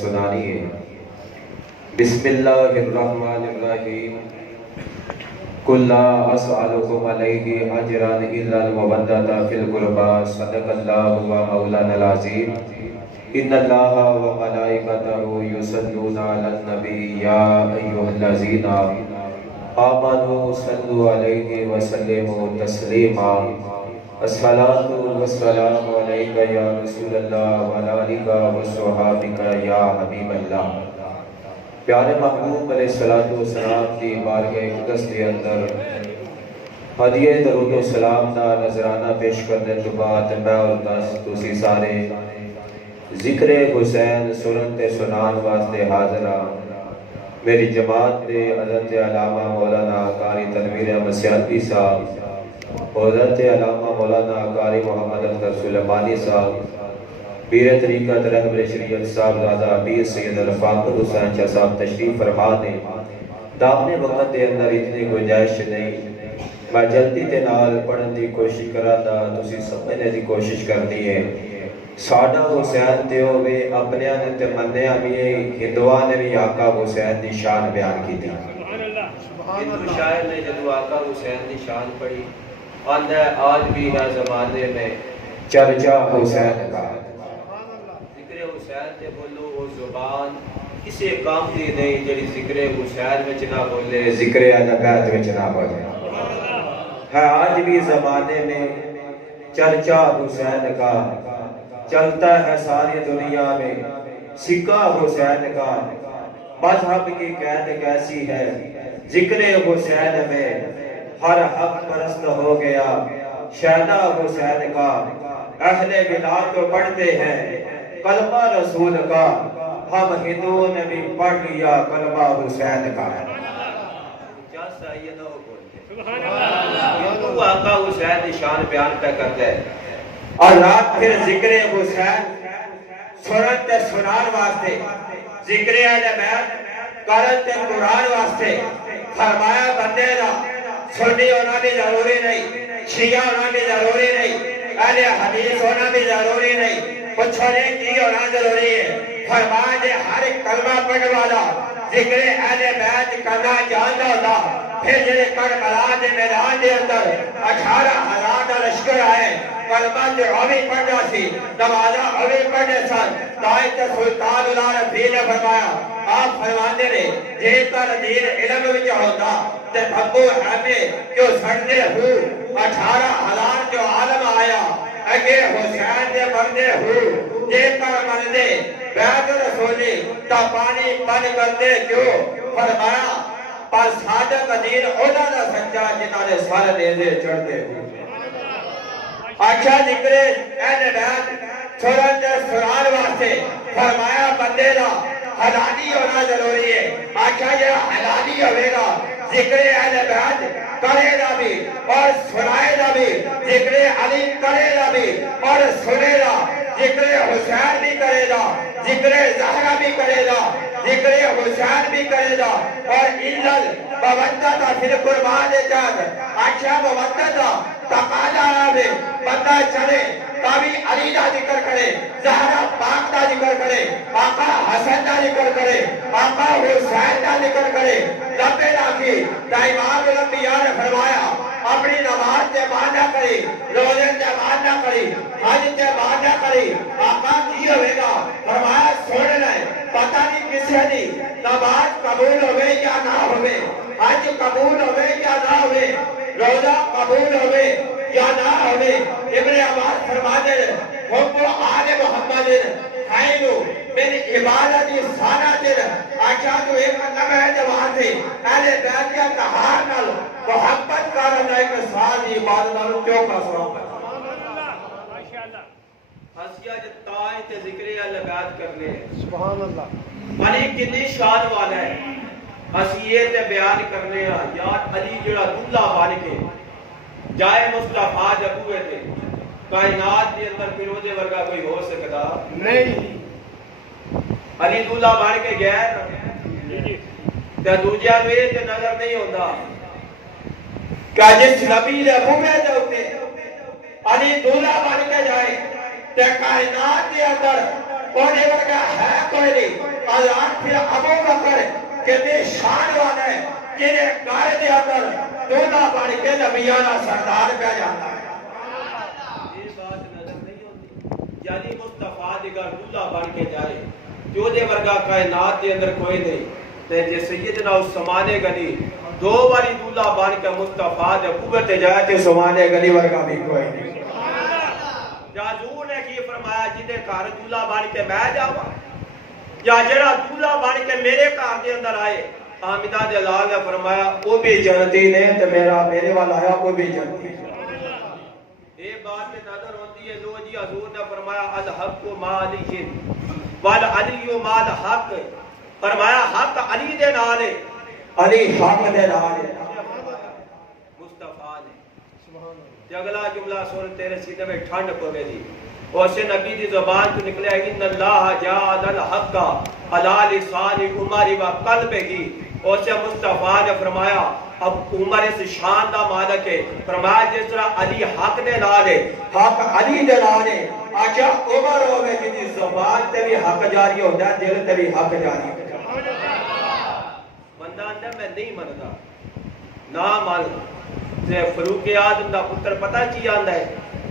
سنانی ہے۔ بسم اللہ الرحمن الرحیم۔ قل لا اسألکم علیہ اجرا الا المودۃ فی القربی صدق اللہ و مولانا العظیم۔ ان اللہ و ملائکتہ یصلون علی النبی یا ایھا الذین آمنوا صلوا علیہ وسلموا تسلیما۔ الصلاۃ والسلام علیک یا رسول اللہ وعلی آلک وصحابک یا حبیب اللہ۔ پیارے محبوب علیہ السلام کی بارگاہ اقدس کے اندر ہدیہ درود و سلام دا نذرانہ پیش کرنے تو بعد میں اور تسی سارے ذکر حسین سنن تے سنان واسطے حاضرہ میری جماعت دے حضرت علامہ مولانا قاری تنویر احمد سیالوی صاحب، حضرت علامہ مولانا قاری محمد اختر سلیمانی صاحب، پیر طریقت رہبر شریعت صاحبزادہ پیر سید الفاقر حسین شاہ صاحب تشریف فرما دیں۔ دامنے وقت دے اندر اتنی گنجائش نہیں، میں جلدی تے نال پڑھن دی کوشش کرا دا تسی سمجھنے دی کوشش کرنی ہے۔ ساڈا حسین تے ہوئے اپنے نے تے مننے بھی ہندوان نے بھی آقا حسین دی شان بیان کی تھی۔ ہندو شاعر نے جدو آقا حسین دی شان پڑھی آندہ آج بھی ہے زمانے میں چرچا حسین کا۔ ذکر حسین تے بولو وہ زبان کسے کام دی نہیں جڑی ذکر حسین میں نہ بولے ذکر اہل بیت میں نہ بولے۔ ہے آج بھی زمانے میں چرچا حسین کا، چلتا ہے ساری دنیا میں سکہ حسین کا۔ مذہب کی قید کیسی ہے ذکر حسین میں، ہر حق پرست ہو گیا شہدا حسین کا۔ اہل ولایت تو پڑھتے ہیں کلمہ رسول کا، ہم ہندوؤں نے بھی پڑھ لیا کلمہ حسین کا۔ کیا سائیدہ ہو بولتے ہندو آقا حسین کی شان بیان پہ کرتے ہیں، اور رات پھر ذکر حسین سنن تے سنان واسطے، ذکر اہل بیت کرن تے قرآن واسطے فرمایا بندے دا سنی ہونا بھی ضروری نہیں، شیعہ ہونا بھی ضروری نہیں، اہل حدیث ہونا بھی ضروری نہیں، پچھوڑے کی ہونا ضروری ہے۔ فرمایا دے ہر ایک کلمہ پڑھنے والا ذکر اہل بیت کرنا جانتا ہوتا، پھر جنہیں کربلا دے میدان دے اندر 18,000 کا لشکر آئے، کلمہ جو عوی پڑھنا سی، نمازہ عوی پڑھنے سن، تائت سلطان اللہ رفیع نے فرمایا، آپ فرمانے نے جے کر دین علم وچ ہوتا تے ابو ہمیں کیوں سڑنے ہو 18,000 جو عالم آیا اگے حسین دے بندے ہو، جے کر مندے بیت رسولی تا پانی بن کردے کیوں؟ فرمایا پر صادق دین اونا دا سچا جنہاں نے سارے نیزے چڑھتے ہو۔ اچھا ذکر اہل بیت سنن تے سنان واسطے فرمایا بندے دا حلالی ہونا ضروری ہے۔ اچھا یہ حلالی ہوئے گا ذکر اہل بیت کرے گا بھی اور سنائے گا بھی، ذکر علی کرے گا بھی اور سنے گا، ذکر حسین بھی کرے گا، ذکر زہرہ بھی کرے گا، ذکر حسین بھی کرے گا، اور انل مودۃ فی القربی جان۔ اچھا مودۃ تقاضا ہے بندہ چلے تابی علی دا ذکر کرے، زہرہ پاک دا ذکر کرے، آقا حسن دا ذکر کرے، آقا حسین دا ذکر کرے، رب راکی دا امام الانبیاء نے فرمایا اپنی نماز تے مانا کری، روزے تے مانا کری، حج تے مانا کری، آقا کی ہوئے گا؟ فرمایا سن لے پتہ نہیں کسے دی نماز قبول ہوئے یا نہ ہوئے، حج قبول ہوئے یا نہ ہوئے، روزہ قبول ہوئے یا نہ ہوئے۔ ابن عباس فرماتے ہیں حب آل محمد خیر من عبادت سانہ۔ اچھا تو ایک مطلب ہے جوان سے اہل بیت یا تہار نال محبت کرنا ایک ساری عبادت نال کیوں کا سواب ہے۔ ہنسیا جتائی تے ذکر اہل بیت کرنے سبحان اللہ۔ علی کتنی شان والا ہے، ہنسیے تے بیان کرنے یار علی جڑا دلہ بن کے جائے مصطفیٰ جب ہوئے تھے کائنات کے اندر فیروز ورگا کوئی ہو سکتا نہیں۔ علی دلہ بن کے گیا تے دوجیا میں تے نظر نہیں ہوتا کہ جس نبی نے ہوئے تے ہوتے علی دلہ بن کے جائے تے کائنات کے اندر کوئی ورگا ہے کوئی نہیں۔ اعلان پھر ابو بکر کہ بے شان والا ہے جنہیں گھر دے اندر دولہ بڑھ کے نبیانہ سردار پہ جانا ہے. یہ بات نظر نہیں ہوتی. یعنی مصطفیٰ دی گھر دولہ بڑھ کے جائے جو دے ورگا کائنات دے اندر کوئی نہیں. تے جے سیدنا عثمان غنی دو باری دولہ بن کے مصطفیٰ دے قوت جائے تے عثمان غنی ورگا بھی کوئی نہیں. یا حضور نے کی فرمایا جدے گھر دولہ بن کے میں جاواں یا جڑا دولہ بن کے میرے گھر دے اندر آئے. حامدہ دے لال نے فرمایا وہ بھی جنتی نے تے میرے والا آیا وہ بھی جنتی. یہ بات میں نظر ہوتی ہے. لو جی حضور نے فرمایا الحق ما علی والعلی ما الحق. فرمایا حق علی دے نال ہے علی حق دے نال ہے مصطفیٰ نے. اگلا جملہ سن تیرے سینے میں ٹھنڈ پوے دی. اسے نبی دی زبان تو نکلے ان اللہ جعل الحق علی لسان عمر و قلبہ. اسے مصطفیٰ نے فرمایا اب عمر اس شان دا مالک ہے. فرمایا جس طرح علی حق دے نال ہے حق علی دے نال ہے. اچھا عمر ہوے جی زبان تے بھی حق جاری ہوندا ہے دل تے بھی حق جاری ہوندا ہے. بندہ آندا میں نہیں مندا نہ مان. تے فاروق اعظم دا پتر پتہ کی آندا ہے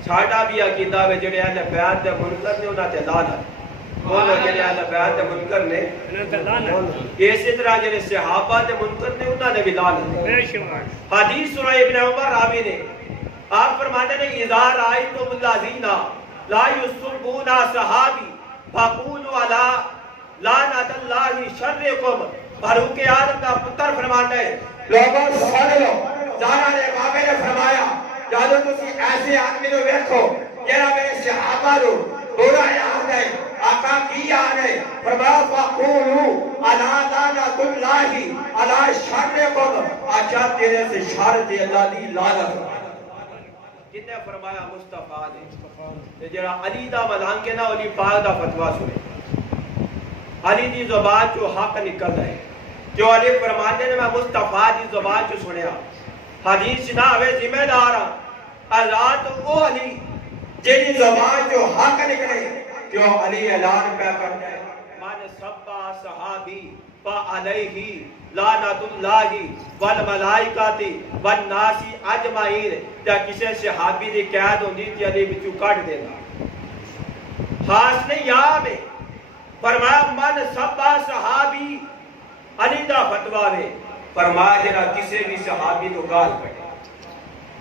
ساڈا بھی عقیدہ ہے جڑے اہل بیت دے منکر نے انہاں تے لعنت. وہ جڑے اہل بیت دے منکر نے انہاں تے لعنت. اسی طرح جڑے صحابہ دے منکر نے انہاں نے بھی لعنت. حدیث سنا ابن عمر راوی نے آپ فرماتے ہیں اذا رأیتم الذین لا یسبون صحابی فقولوا علی لعنت اللہ شرکم. فاروق اعظم کا پتر فرماتا ہے لوگوں سن لو زارا نے بابے نے فرمایا جادو تسی ایسے آدمی نو ویکھو جڑا میرے صحابہ نو برا یاد ہے آقا کی یاد ہے. فرمایا فقولوا علی لعنت اللہ علی شرکم. اچھا تیرے سے شر تے اللہ دی لعنت. کنے فرمایا مصطفیٰ نے. جڑا علی دا ملانگے نا علی پاک دا فتویٰ سنے علی دی زبان چو حق نکل رہے. جو علی فرماتے نے میں مصطفیٰ دی زبان چو سنیا. حدیث نہ ہوئے ذمہ دارا اللہ تو او علی جیڑی زبان جو حق نکلے جو علی اعلان پہ کرتا ہے من سبا صحابی فعلیہ لعنت اللہ والملائکۃ والناس اجمعین. یا کسی صحابی دی قید ہوندی تے علی وچوں کڈ دینا خاص نہیں یاد ہے. فرمایا من سبا صحابی علی دا فتویٰ ہے. فرمایا جڑا کسی بھی صحابی نو گال کڈے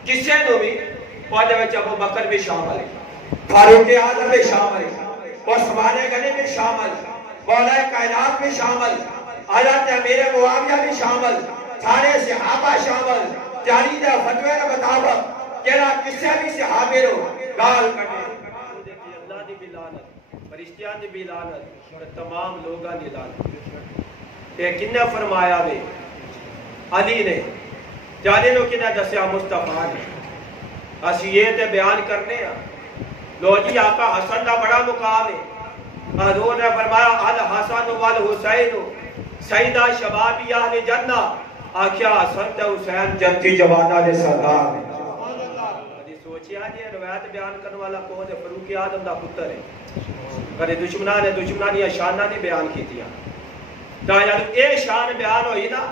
کسی نو بھی اودے وچ ابو بکر بھی شامل ہے فاروق اعظم بھی شامل ہے عثمان غنی بھی شامل مولا کائنات بھی شامل حضرت امیر معاویہ بھی شامل سارے صحابہ شامل. جاری دے فتوے کے مطابق جڑا کسی بھی صحابی نو گال کڈے اللہ دی بھی لعنت فرشتیاں دی بھی لعنت اور تمام لوگاں دی لعنت. کہ کنے فرمایا وے علی نے جانے نو کنے دسیا مصطفیٰ نے. اسی یہ تے بیان کرنے ہیں لو جی آقا حسن دا بڑا مقام ہے. حضور نے فرمایا الحسن والحسین سیدہ شبابی اہل جنہ. آکھیا حسن تے حسین جنتی جوانہ دے سردار نے. کدی سوچیا جی روایت بیان کرنے والا کون ہے؟ فاروق اعظم دا پتر ہے. کدی دشمنان نے دشمنانی شاناں دی بیان کیتیاں تا جب اے شان بیان ہوئی نا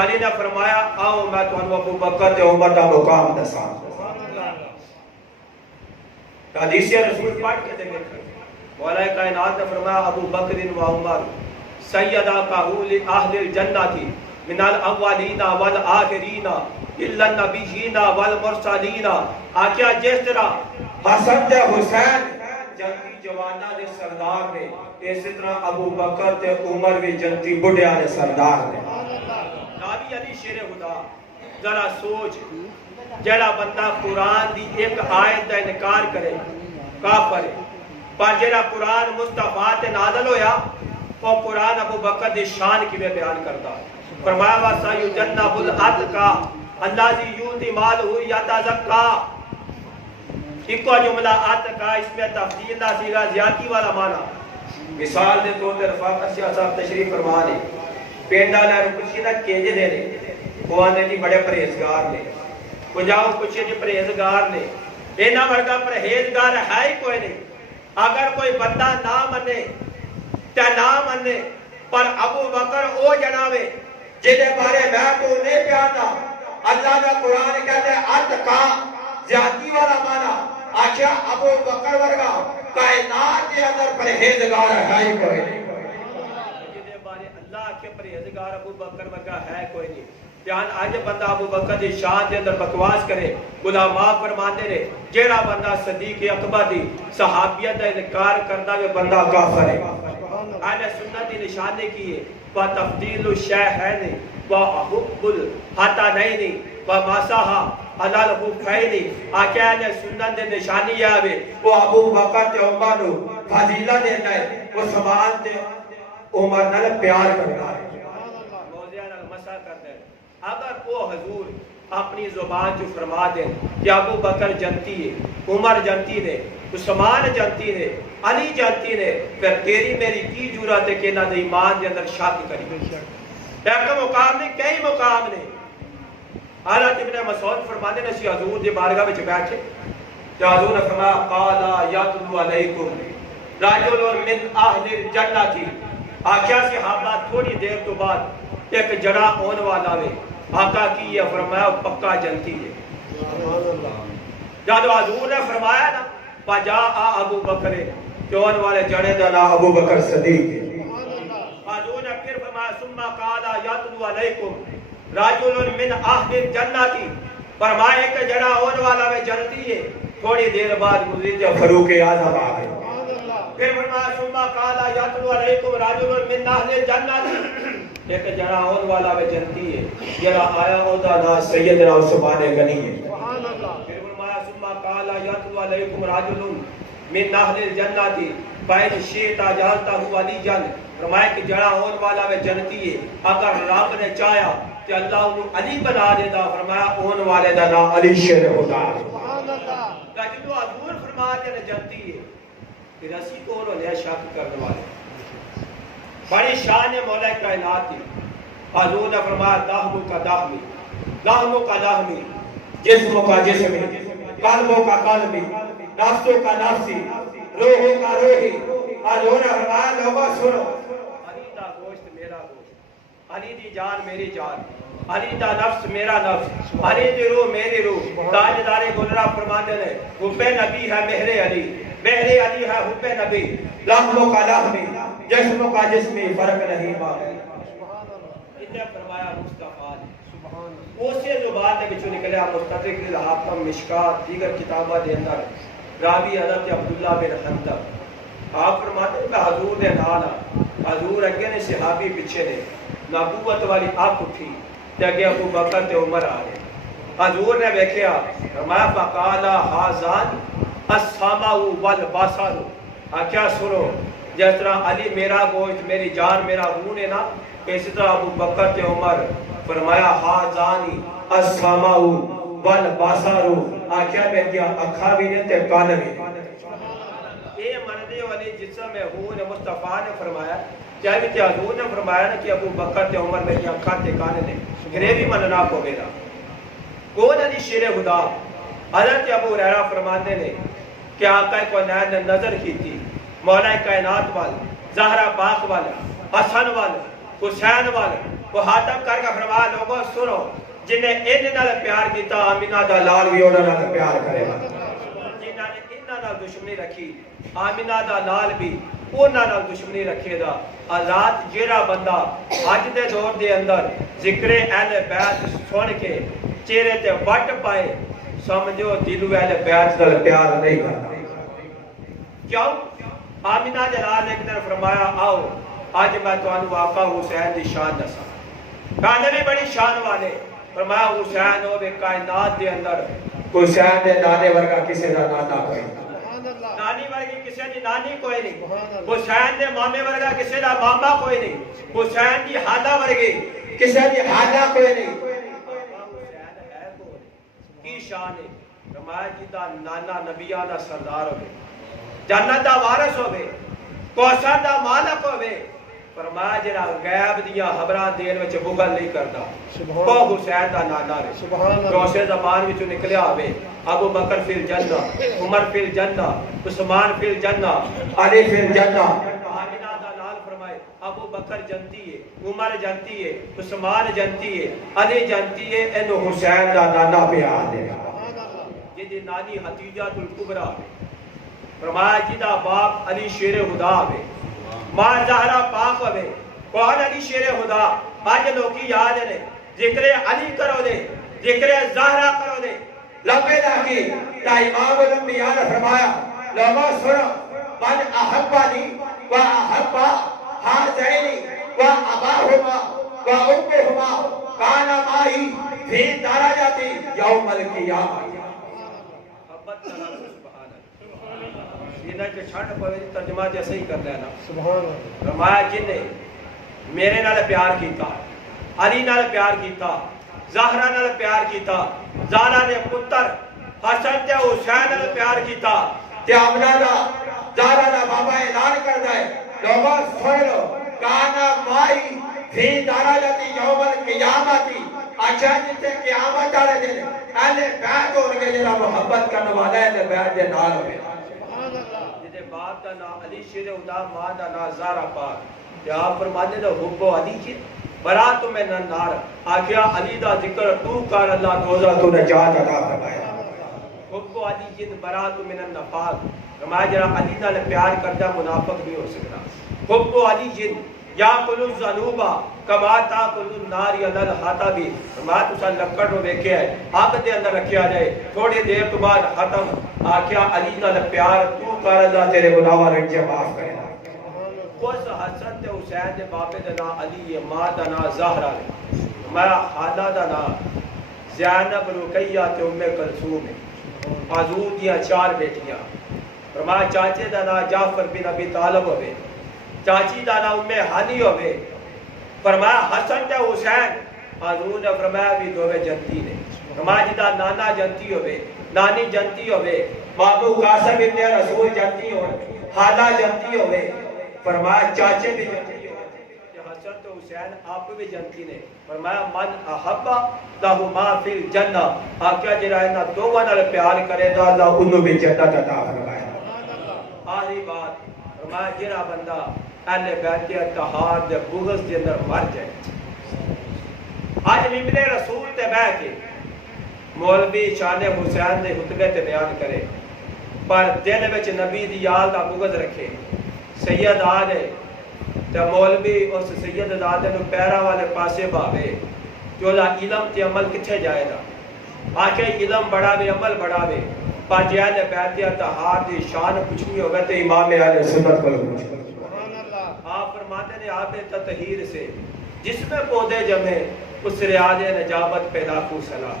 علی نے فرمایا آؤ میں تانوں ابو بکر تے عمر دا مقام دساں. حدیث رسول پڑھ کے تے دیکھو مولا کائنات نے فرمایا ابو بکر و عمر سیدہ قاول اہل الجنہ من الاولین والآخرین الا النبیین والمرسلین. آکھیا جس طرح حسن تے حسین جنتی جواناں دے سردار نے اسی طرح ابو بکر تے عمر بھی جنتی بڑھیاں دے سردار نے. نبی علی شیر خدا ذرا سوچ جڑا بندہ قرآن دی ایک آیت دا انکار کرے کافر ہے. پر جڑا قرآن مصطفیٰ تے نازل ہویا وہ قرآن ابو بکر دی شان کی بیان کرتا. فرمایا وَسَيُجَنَّبُ الْأَتْقَى الَّذِي يُؤْتِي مَالَهُ يَتَزَكَّىٰ. ایک جملہ اتقا اس میں تفصیل دا سیغہ زیادتی والا معنی. مثال دے طور پر رفاقت شاہ صاحب تشریف فرما دے پینڈا لے رکشی دا کینجے دے لے وہ آنے جی بڑے پرہیزگار نے کجاؤ کچھ جی پرہیزگار نے. اینا ورگا پرہیزگار ہے ہی کوئی نہیں. اگر کوئی بندہ نہ منے تے نہ منے پر ابو بکر او جناوے جنہیں بارے میں تو نہیں پیانا اللہ کا قرآن کہتے ہیں اتقا زیادتی والا مانا آخیا ابو بکر ورگا کائنات کے اندر پرہیزگار ہے ہی کوئی نہیں جنہیں بارے اللہ کے پرہیزگار ابو بکر ورگا ہے کوئی نہیں بیان آج بندہ ابو بکر دی شان دے اندر بکواس کرے علماء فرماتے رہے جیڑا بندہ صدیق اکبر دی صحابیت دا انکار کرتا ہے بندہ کافر ہے اہل سنت دی نشانی کی ہے وہ تفضیل الشیء ہے نہیں وہ حب الحتا نہیں وہ ماساہا حلال حب ہے نہیں آکے اہل سنت دی نشانی ہے وہ ابو بکر تے عمر نو فضیلہ دیتا ہے وہ سمان تے عمر نال پیار کرتا ہے موضوع نال مسا کرتا ہے اگر وہ حضور اپنی زبان جو فرما دیں کہ ابو بکر جنتی ہے عمر جنتی نے عثمان جنتی نے علی جنتی نے پھر تیری میری کی جرات ہے کہ نہ ایمان دے اندر شک کری ایک مقام نہیں کئی مقام نے حضرت ابن مسعود فرماتے ہیں سی حضور دی بارگاہ وچ بیٹھے کہ حضور نے فرمایا قال یتلو علیکم رجل من اہل الجنہ آخیا صحابہ تھوڑی دیر تو بعد ایک جڑا اون والا وے آقا کی یہ فرمایا پکا جنتی ہے جب حضور نے فرمایا نا فجاء ابو بکر جون والے جڑے دا نام ابو بکر صدیق ہے حضور نے پھر فرمایا ثم قال یتلو علیکم رجل من اہل الجنہ فرمایا کہ جڑا اون والا وے جنتی ہے تھوڑی دیر بعد گزری جب فاروق اعظم آ گئے پھر فرمایا ثم قال یتلو علیکم رجل من اہل الجنہ ایک جڑا اون والا وے جنتی ہے جڑا آیا او دا نام سیدنا عثمان غنی ہے سبحان اللہ پھر فرمایا ثم قال یتلو علیکم رجل من اہل الجنہ فإن شئت جعلته علیجا فرمایا کہ جڑا اون والا وے جنتی ہے اگر رب نے چاہیا کہ اللہ انہوں علی بنا دے دا فرمایا اون والے دا نام علی شیر خدا سبحان اللہ جدو حضور فرمایا کہ جنتی ہے پھر اسی کو لے شک کرنے والے بڑی شان مولا کائنات تھی حضور نے فرمایا دہمو کا دہمی لہمو کا لہمی جسموں کا جسمی قلبوں کا قلبی نفسوں کا نفسی روحوں کا روحی حضور نے فرمایا لوگوں سنو علی دا گوشت میرا گوشت علی دی جان میری جان علی دا نفس میرا نفس علی دی روح میری روح تاجدار گلرا فرماتے ہیں حب نبی ہے مہر علی مہر علی ہے حب نبی لہموں کا لہمی جسموں کا جسمی فرق نہیں باقی انہیں فرمایا مصطفیٰ اسے جو بات ہے بچو نکلیا مستدرک الحاکم مشکات دیگر کتابہ دے اندر راوی حضرت عبداللہ بن حنطب آپ فرماتے ہیں کہ حضور دے نانا حضور اگے نے صحابی پیچھے نے نبوت والی آنکھ اٹھی تے اگے ابو بکر تے عمر آ گئے حضور نے دیکھا فرمایا فقالا حاذان السمع والبصر کیا سنو جس طرح علی میرا گوشت میری جان میرا خون ہے نا اسی طرح ابو بکر تے عمر فرمایا حاذانی السمع والبصر آکھیا میری اکھاں بھی نے تے کان بھی یہ مردے والی جسم ہے خون مصطفیٰ نے فرمایا کیا بھی حضور نے فرمایا نا کہ ابو بکر تے عمر میری اکھاں تے کان نے گرے بھی مننا کو میرا کون علی شیر خدا حضرت ابو ہریرہ فرماتے نے کہ آقا کو نے نظر کی تھی مولا کائنات والا زہرا پاک والا حسن والا حسین والا وہ ہاتم کر کے فرمایا لوگوں سنو جنہیں ان نال پیار کیتا آمینہ دا لال بھی انہاں نال پیار کرے گا جنہاں نے انہاں نال دشمنی رکھی آمینہ دا لال بھی انہاں نال دشمنی رکھے دا آزاد جیڑا بندہ اج دے دور دے اندر ذکر اہل بیت سن کے چہرے تے وٹ پائے سمجھو دل اہل بیت نال پیار نہیں کرتا کیوں آمینہ جلال ایک دن فرمایا آؤ آج میں تو آقا حسین دی شان دسا کہنے بھی بڑی شان والے فرمایا حسین ہوئے کائنات دے اندر حسین دے نانے ورگا کسے دا نانا کوئی نانی ورگی کسے دی نانی کوئی نہیں حسین دے مامے ورگا کسے دا ماما کوئی نہیں حسین دی حالہ ورگی کسے دی حالہ کوئی نہیں حسین ہے کوئی کی شان ہے فرمایا جی دا نانا نبیان دا سردار ہوئے جنت دا وارث ہوئے کوثر دا مالک ہوئے فرمایا جڑا غیب دیا خبراں دین وچ بغل نہیں کردا وہ حسین دا نانا ہے سبحان اللہ روشے زبان وچوں نکلیا ہوئے ابو بکر فی الجنہ عمر فی الجنہ عثمان فی الجنہ علی فی الجنہ آمینہ دا لال فرمائے ابو بکر جنتی ہے، عمر جنتی ہے، عثمان جنتی ہے، علی جنتی ہے، اینو حسین دا نانا پیار دے جدی نانی حتیجہ الکبریٰ ہے، فرمایا جدا باپ علی شیر خدا ہے، ماں زہرا پاک ہے، کون علی شیر خدا؟ آج لوگی یاد ہے ذکر علی کرو دے، ذکر زہرا کرو دے، لبے لاکی تا امام الانبیاء نے فرمایا لوگوں سنو من احبانی و احبا حاضرینی و اباہما و امہما کانا مائی فی درجاتی یوم القیامہ۔ محبت تعالیٰ سبحان اللہ سیدھا کے چھانڈ پوے ترجمہ جیسے ہی کر لینا سبحان اللہ۔ فرمایا جن نے میرے نال پیار کیتا، علی نال پیار کیتا، زہرا نال پیار کیتا، زہرا نے پتر حسن تے حسین نال پیار کیتا، تے آمنہ دا زہرا دا بابا اعلان کر دائے لوگوں سن لو کانا مائی فی درجاتی یوم القیامتی، اچھا جتے قیامت آرے دن اہل بیت ہو رکے جنہا محبت کرنے والا ہے اہل بیت دے نال ہوئے جتے باپ دا نا علی شیر خدا، ماں دا نا زہرا پاک، یا آپ فرمانے دا حب و علی جن برات میں نار، آکھیا علی دا ذکر تو کر اللہ دوزہ تو نجات عطا فرمایا۔ حب و علی جن برات من النفاق، فرمایا جرا علی نال پیار کردہ منافق نہیں ہو سکتا۔ حب و علی جن یا کلو الزنوبہ کما تا کلو النار علی الحطبی، فرمایا تسا لکڑ رو بیکھے ہے آگ دے اندر رکھیا جائے، تھوڑے دیر تو بعد ختم، آکھیا علی نال پیار تو کر اللہ تیرے گناہ رنجے معاف کرے اس حسن تے حسین دے باپے دا نا علی ہے، ماں دا نا زہرا ہے، میں خالہ دا نا زینب رقیہ تے ام کلثوم ہے، حضور دیا 4 بیٹیاں، فرمایا چاچے دا نا جعفر بن ابی طالب ہوئے، چاچی دا نا ام ہانی ہوئے، فرمایا حسن تے حسین، حضور نے فرمایا بھی دووے جنتی نے، فرمایا جدا نانا جنتی ہوئے، نانی جنتی ہوئے، بابو قاسم ابن رسول جنتی ہوئے، خالہ جنتی ہوئے، فرمایا چاچے بھی جنتی ہوئے، حسن تو حسین آپ بھی جنتی نے، فرمایا من احبا لہو ما فی الجنہ، آکیا جرائنا دوواں نال پیار کرے دا اللہ انہوں بھی جنت عطا فرمایا۔ آخری بات فرمایا جرا بندہ اہل بیت کے اتحاد دے بغض دے اندر مر جائے، آج ممبر رسول تے بیٹھ کے مولوی شان حسین دے خطبے تے بیان کرے، پر دل وچ نبی دی یاد دا بغض رکھے، سید آدھے تے مولوی اس سید آدھے نو پیرا والے پاسے باوے، جو دا علم تے عمل کتھے جائے دا، آکے علم بڑھاوے عمل بڑھاوے، پر جے اہل بیت کے اتحاد دی شان پوچھنی ہوگا تے امام اہل سنت کو پوچھو۔ آپ فرماتے نے آپ تطہیر سے جس میں پودے جمے اس ریاض نجابت پیدا کو صلاح،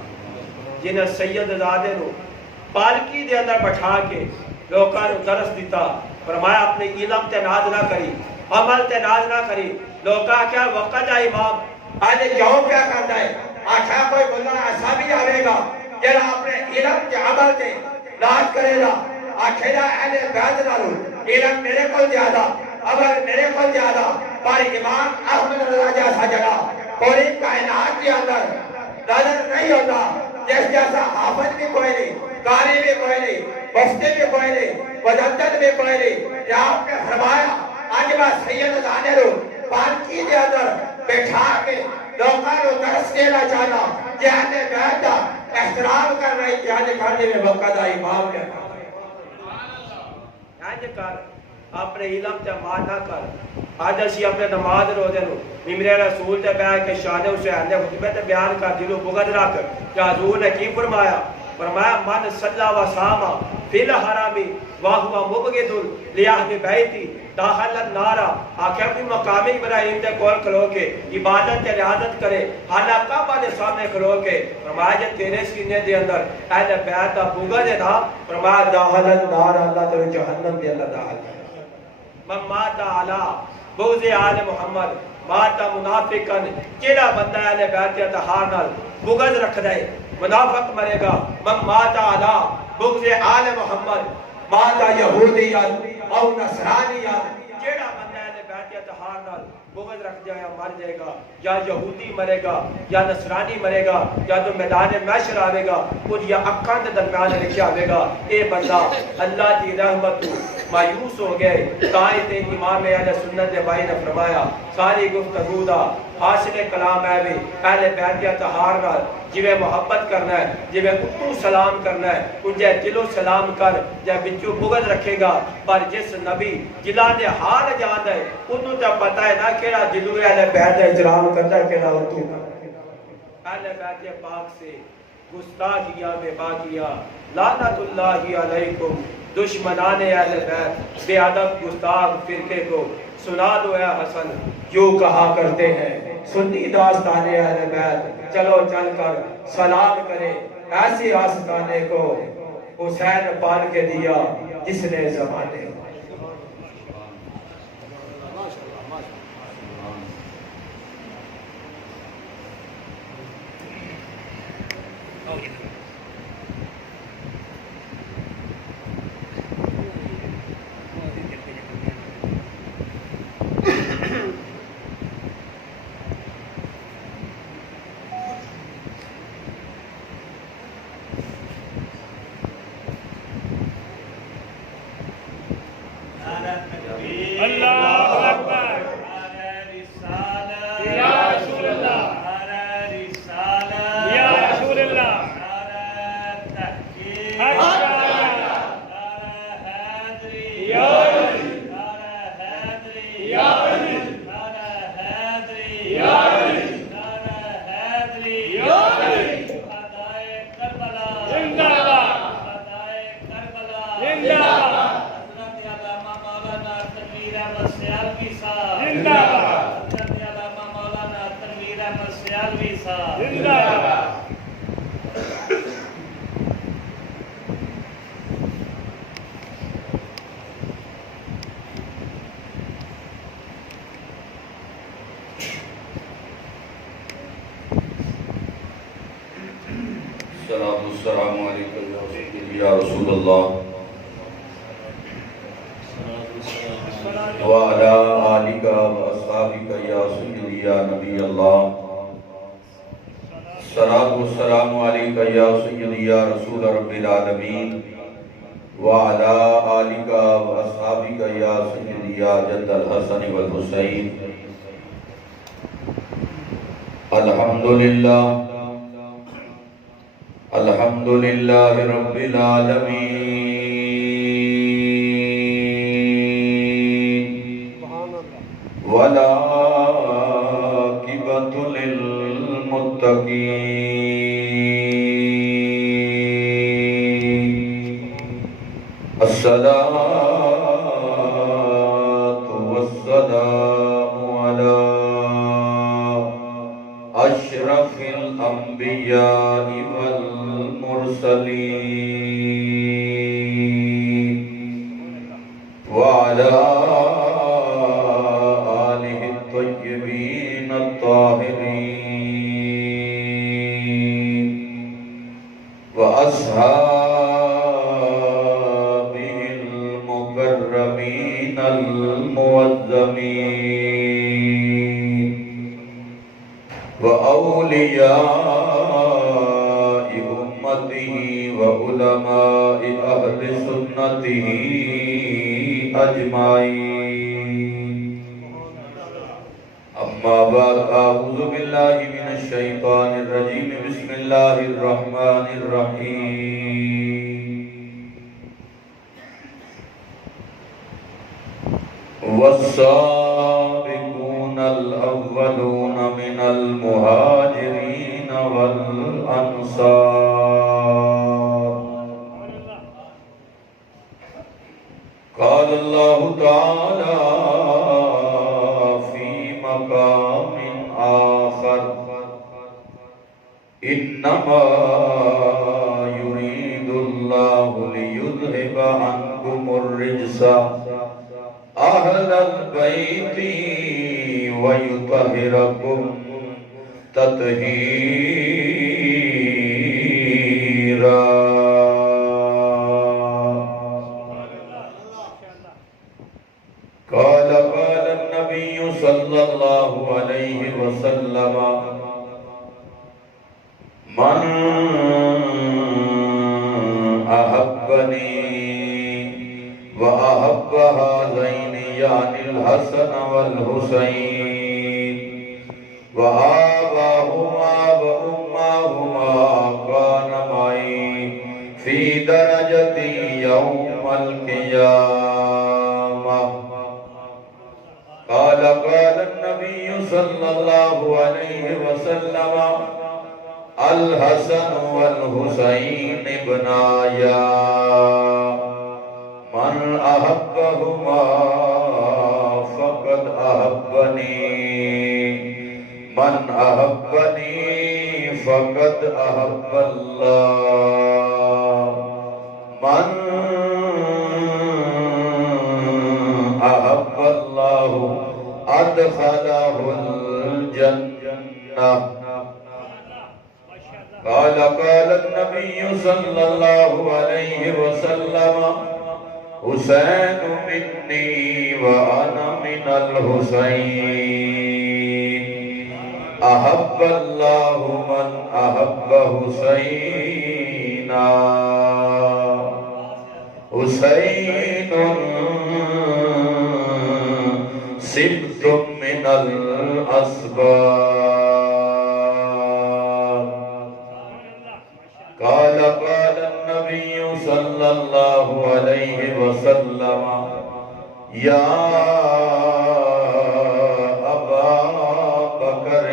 جنہیں سید زادے نو پالکی دے اندر بٹھا کے لوکاں نو درس دیتا، فرمایا اپنے علم تے ناز نہ کری، عمل تے ناز نہ کری، لوکاں کیا وقت ہے امام آج کیوں کیا کرتا ہے؟ آچھا کوئی بندہ ایسا بھی آوے گا جنہا اپنے علم کے عمل تے ناز کرے گا، آچھا اہل بیت نالو علم میرے کو زیادہ، عمل میرے کو زیادہ، پر امام احمد رضا جیسا جگہ پوری کائنات کے اندر نظر نہیں ہوتا، جس جیسا حافظ بھی کوئی نہیں، قاری بھی کوئی نہیں، مفتی بھی کوئی نہیں، مجدد بھی کوئی نہیں، کہ آپ نے فرمایا آج میں سید دانے رو پانکی دے اندر بٹھا کے لوگاں رو درس دینا چاہنا، جہنے بیٹا احترام کر رہی جہنے کرنے میں وقت آئی امام نے آج کر اپنے علم تے مان نہ کر، آج اسی اپنے نماز روزے نو ممبر رسول تے بیٹھ کے شان حسین دے خطبے تے بیان کر دلو بغض رکھ، کہ حضور نے کی فرمایا؟ فرمایا من صلی و ساما فی الحرامی واہوا مبغض لیاہل بیتی داخل النار، آخر بھی مقام ابراہیم دے کول کھلو کے عبادت تے ریاضت کرے، حالا کعبہ دے سامنے کھلو کے، فرمایا جے تیرے سینے دے اندر اہل بیت دا بغض ہے نا، فرمایا داخل النار، اللہ تیرے جہنم دے اللہ داخل کرے۔ من مات علی بغض آل محمد مات منافقن، کیڑا بندہ اہل بیت کے اتحاد نال بغض رکھ دے منافق مرے گا۔ من مات علی بغض آل محمد مات یہودیت او نصرانیت، کیڑا بندہ اہل بیت کے اتحاد نال بغض رکھ جائے مر جائے گا، یا یہودی مرے گا یا نصرانی مرے گا، یا تو میدان محشر آوے گا اور یا اکھاں دے درمیان لکھیا آوے گا اے بندہ اللہ دی رحمت مایوس ہو گئے. تائیں امام اہل سنت دے بھائی نے فرمایا ساری گفتگو دا حاصل کلام ہے بھی اہل بیت یا تہار نال جویں محبت کرنا ہے, جویں اتو سلام کرنا ہے, انجے دلو سلام کر جے بچو بغض رکھے گا. پر جس نبی جلا دے حال جان ہے انہوں تے پتہ ہے نا کیڑا دلو اہل بیت دا احترام کرتا ہے کیڑا اتو. اہل بیت پاک سے گستاخیاں بے باقیاں لعنت اللہ علیکم. دشمنان اہل بیت بے ادب گستاخ فرقے کو سنا دو اے حسن یوں کہا کرتے ہیں سنی داستان اہل بیت. چلو چل کر سلام کرے ایسی آستانے کو حسین پال کے دیا جس نے زمانے. السلام علیکم یا رسول اللہ وعلی آلک و اصحابک یا سیدی یا نبی اللہ. السلام علیکم یا سیدی یا رسول رب العالمین وعلی آلک و اصحابک یا سیدی یا جد الحسن والحسین. الحمدللہ الحمدللہ رب العالمین والعاقبۃ للمتقین. الصلاۃ والسلام علی اشرف الانبیاء والمرسلین وعلى آلہ الطیبین الطاہرین وأصحابہ المکرمین المعظمین وأولیاء أمته وعلماء أهل سنته أجمعين. أما بعد أعوذ بالله من الشيطان الرجيم بسم الله الرحمن الرحيم. والسابقون الأولون من المهاجرين والأنصار. قال الله تعالى في مقام آخر إنما يريد الله ليذهب عنكم الرجس أهل البيت ويطهركم تطهيرا. قال النبي صلى الله عليه وسلم من أحبني وأحب هذين يعني الحسن والحسين وآباهما وأمهما كان معي في درجتي يوم القيامة. قال النبي صلى الله عليه وسلم الحسن والحسين ابنايا من أحبهما فقد أحبني من أحبني فقد أحب الله من أحب الله أدخله الجنة. قال النبي صلى الله عليه وسلم حسین منی وأنا من الحسین أحب الله من أحب حسینا. حسین سبط من الأسباط. قال النبي صلى الله عليه وسلم يا أبا بكر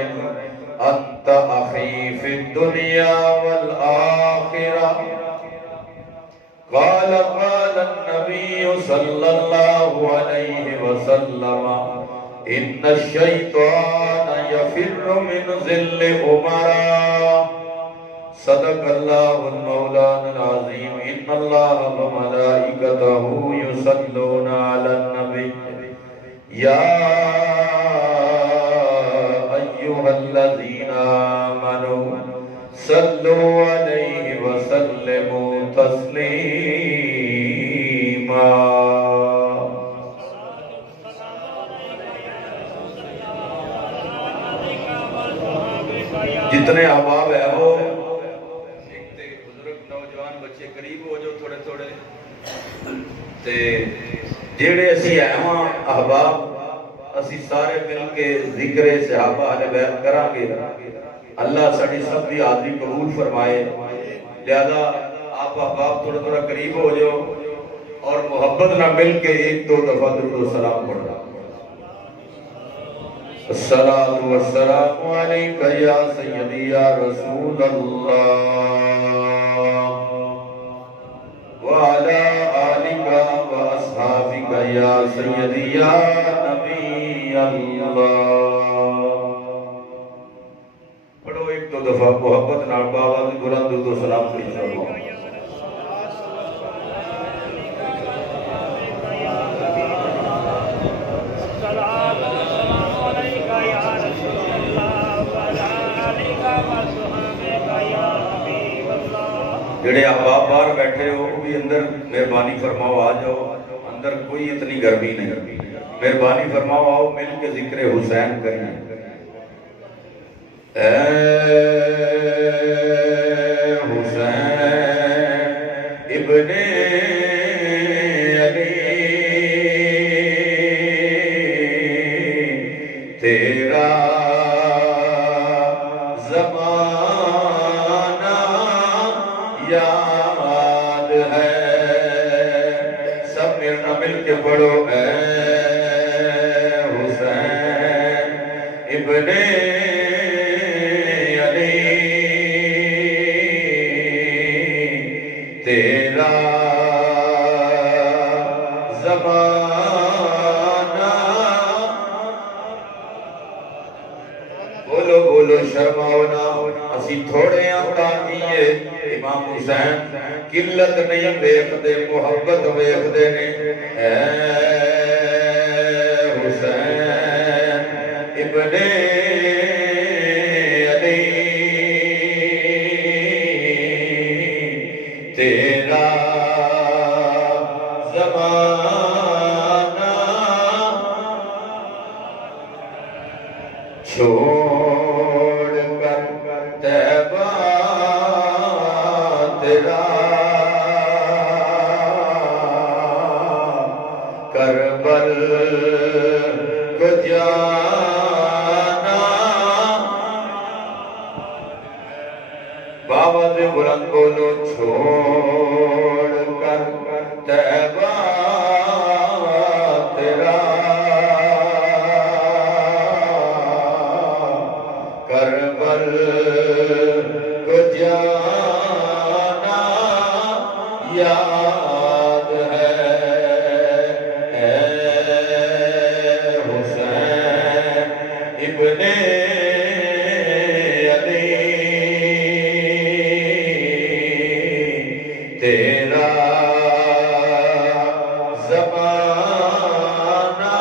أنت أخي في الدنيا والآخرة. قال النبي صلى الله عليه وسلم إن الشيطان يفر من ظل أمراء. صدق الله المولانا العظيم. إن الله وملائكته يصلون على النبي يا أيها الذين آمنوا صلوا عليه وسلموا تسليما. جتنے احباب ہیں وہ قریب ہو جو تھوڑے تھوڑے تے جیڑے اسی اہم احباب اسی سارے مل کے ذکر صحابہ اہل بیت کران گے. اللہ ساڈی سب دی حاضری قبول فرمائے. لہذا آپ احباب تھوڑا تھوڑا قریب ہو جاؤ اور محبت نہ مل کے ایک دو دفعہ درود و سلام پڑھو. الصلاۃ والسلام علیک یا سیدی یا رسول اللہ وعلى آلك وأصحابك يا سيدي يا نبي الله. پڑھو ایک دو دفعہ محبت نال بابا دی بلند درود و سلام پیش کرو. جڑے احباب باہر بیٹھے ہو وہ بھی اندر مہربانی فرماؤ آ جاؤ. اندر کوئی اتنی گرمی نہیں. مہربانی فرماؤ آؤ مل کے ذکر حسین کریں. اے حسین ابن علی تیرا یاد ہے. سب میرا مل کے پڑھو. اے حسین ابن علی تیرا زمانہ. بولو بولو شرماؤ نہ. اسی تھوڑے آئیے. امام حسین قلت نہیں ویکھدے محبت ویکھدے نے. اے حسین ابن علی تیرا زمانہ چھوڑ کر طیبہ تیرا عمل کو جانا یاد ہے اے حسین ابن علی تیرا زمانہ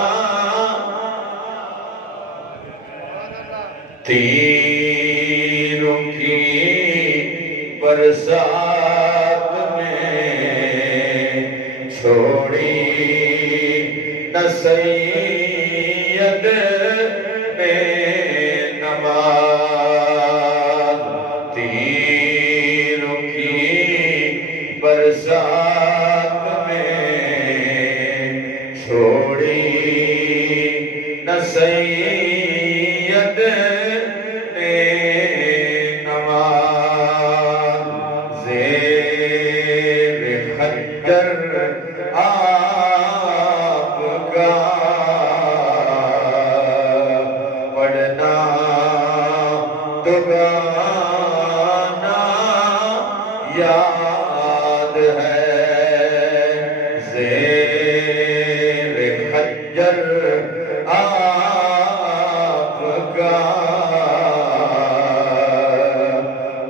تیروں کی برسات میں چھوڑی نہ سید نے نماز تیروں کی برسات میں چھوڑی نہ سید نے نماز زیر خنجر آپ کا پڑھنا دگانا یاد ہے زیر خنجر آپ کا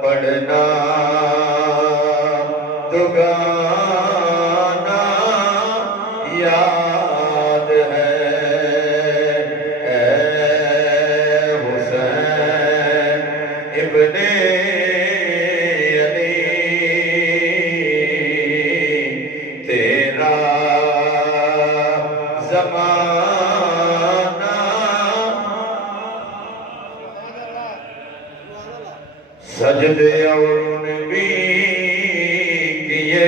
پڑھنا دگانا یاد ہے اے حسین ابن علی تیرا زمانہ سجدے اور بھی کیے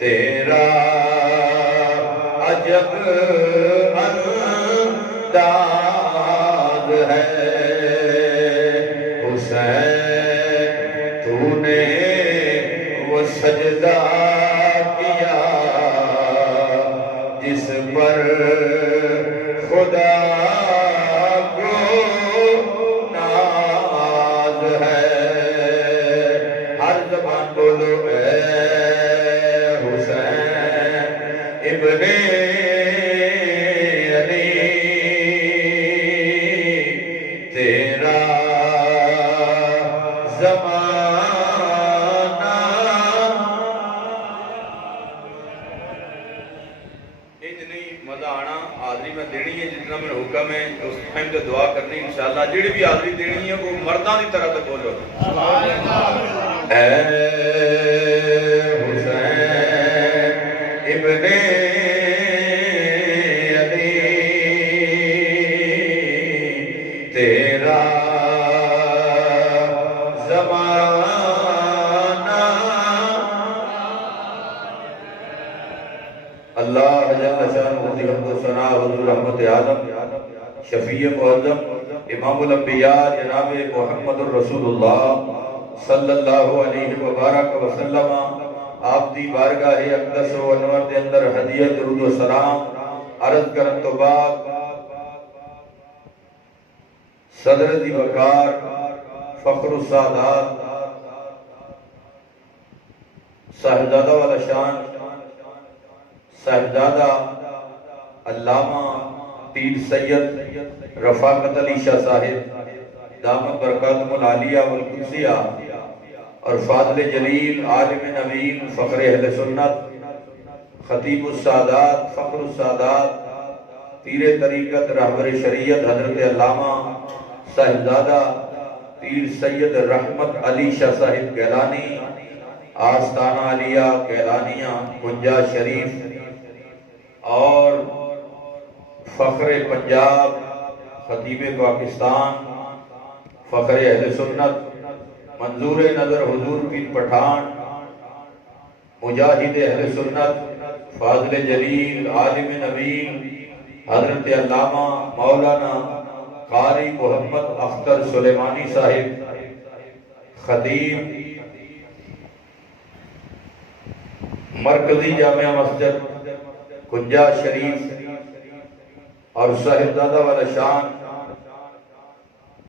تیرا عجب انداز ہے حسین تو نے وہ سجدہ کیا جس پر خدا کو ناز ہے ہر زبان بولو اے حسین ابن علی تیرا زمانہ انج نہیں مزہ آنا حاضری میں دینی ہے جتنا میرا حکم ہے اس ٹائم تے دعا کرنی انشاءاللہ جڑی بھی حاضری دینی ہے وہ مرداں دی طرح تے بولو اے حسین ابن علی تیرا زمانہ اللہ جل شانہ کی حمد و ثنا حضور رحمت عالم شفیع معظم امام الانبیاء جناب محمد الرسول اللہ صلی اللہ علیہ وبارک وسلم آپ دی بارگاہ اقدس و انور دے اندر ہدیہ درود و سلام عرض کرن تو بعد صدر دی وقار فخر السادات صاحبزادہ والا شان صاحبزادہ علامہ پیر سید رفاقت علی شاہ صاحب دامت برکاتم العالیہ والقدسیہ اور فاضل جلیل عالم نبیل فخر اہل سنت خطیب السادات فخر السادات پیر طریقت رہبر شریعت حضرت علامہ صاحبزادہ پیر سید رحمت علی شاہ صاحب گیلانی آستانہ علیہ گیلانیہ کنجا شریف اور فخر پنجاب خطیب پاکستان فخر اہل سنت منظور نظر حضور پیر پٹھان مجاہد اہل سنت فاضل جلیل عالم نبیل حضرت علامہ مولانا قاری محمد اختر سلیمانی صاحب خطیب مرکزی جامعہ مسجد کنجا شریف اور صاحبزادہ والا شان